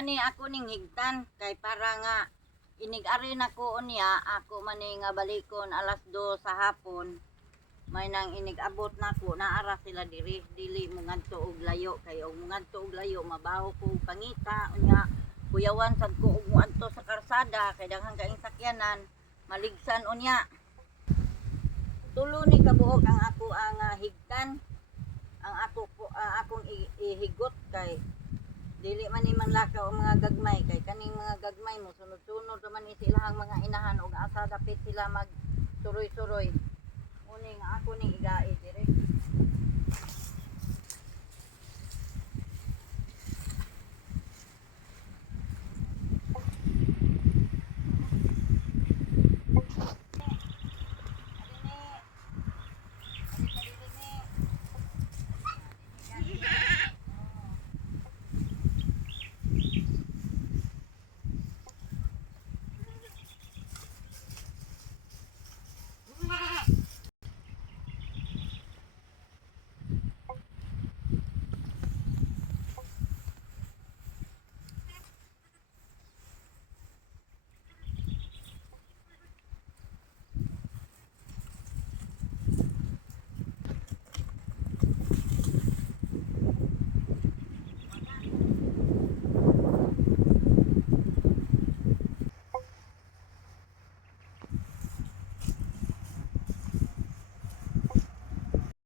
kani ako ning higtan kay para nga inig-ari na ko unya ako man nga balikon alas 2 sa hapon. May nang inig-abot nako naara sila dili mo ngadto og layo kay og ngadto og layo mabaho ko pangita unya kuyawan sad ko og moadto sa karsada kay daghang kaayong sakyanan maligsan unya. Tulo ni kabuok ang ako ang higtan ang akong ihigot kay dili man ni manlakaw ang mga gagmay kay kaning mga gagmay mo sunod-sunod man ni silahang mga inahan og asa dapit sila mag suroy-suroy. Muni nga ako ning igai dire.